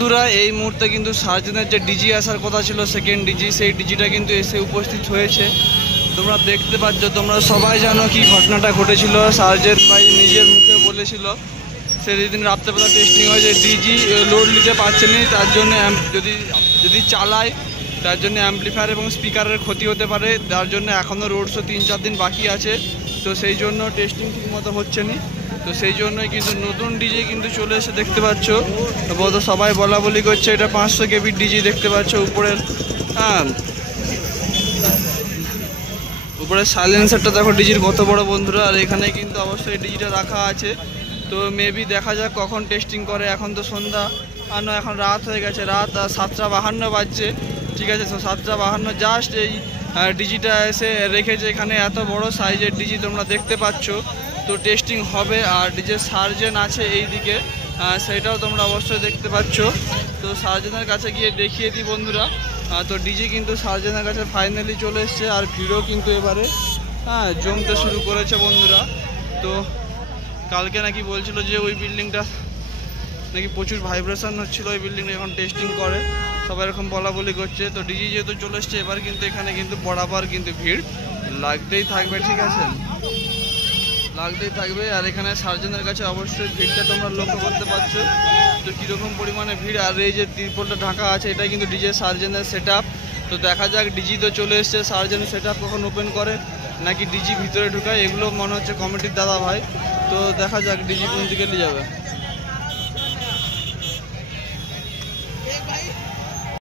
বন্ধুরা এই মুহূর্তে কিন্তু সার্জেনের যে ডিজি আসার কথা ছিল সেকেন্ড ডিজি, সেই ডিজিটা কিন্তু এসে উপস্থিত হয়েছে। তোমরা দেখতে পাচ্ছ, তোমরা সবাই জানো কি ঘটনাটা ঘটেছিল। সার্জেন ভাই নিজের মুখে বলেছিল সেদিন রাত্রেবেলা টেস্টিং হয় যে ডিজি লোড নিতে পারছে না, তার জন্য যদি চালায় তার জন্য অ্যাম্পলিফায়ার এবং স্পিকারের ক্ষতি হতে পারে। তার জন্য এখনও রোড শো 3-4 দিন বাকি আছে, তো সেই জন্য টেস্টিং ঠিকমতো হচ্ছে না। তো সেই জন্যই কিন্তু নতুন ডিজি কিন্তু চলে এসে দেখতে পাচ্ছ। বলতো সবাই বলা বলি করছে এটা 500 কেবির ডিজি দেখতে পাচ্ছ উপরের। হ্যাঁ, উপরে সাইলেন্সারটা দেখো ডিজির কত বড় বন্ধুরা। আর এখানে কিন্তু অবশ্যই ডিজিটা রাখা আছে। তো মেবি দেখা যাক কখন টেস্টিং করে। এখন তো সন্ধ্যা আর নয়, এখন রাত হয়ে গেছে, রাত 7:52 বাজছে। ঠিক আছে, তো 7:52 জাস্ট এই ডিজিটা এসে রেখেছে এখানে। এত বড় সাইজের ডিজি তোমরা দেখতে পাচ্ছ। তো টেস্টিং হবে আর ডিজের সার্জেন আছে এই দিকে, সেটাও তোমরা অবশ্যই দেখতে পাচ্ছ। তো সার্জেনের কাছে গিয়ে দেখিয়ে দিই বন্ধুরা। তো ডিজি কিন্তু সার্জেনের কাছে ফাইনালি চলে এসছে। আর ভিড়ও কিন্তু এবারে জমতে শুরু করেছে বন্ধুরা। তো কালকে নাকি বলছিল যে ওই বিল্ডিংটা নাকি প্রচুর ভাইব্রেশন হচ্ছিল, ওই বিল্ডিংটা এখন টেস্টিং করে, সবাই এরকম বলা বলি করছে। তো ডিজি যেহেতু চলে এসছে এবার কিন্তু এখানে কিন্তু বরাবর কিন্তু ভিড় লাগতেই থাকবে। ঠিক আছে, লাগতেই থাকবে। আর এখানে সার্জেনের কাছে অবশ্যই ভিড়টা তোমরা লক্ষ্য করতে পারছো তো কীরকম পরিমাণে ভিড়। আর এই যে তিরপলটা ঢাকা আছে এটা কিন্তু ডিজে সার্জেনের সেট আপ। তো দেখা যাক ডিজি তো চলে এসছে, সার্জেন সেট আপ কখন ওপেন করে নাকি ডিজি ভিতরে ঢুকায়, এগুলো মনে হচ্ছে কমিটির দাদা ভাই। তো দেখা যাক ডিজি কোন দিকে নিয়ে যাবে।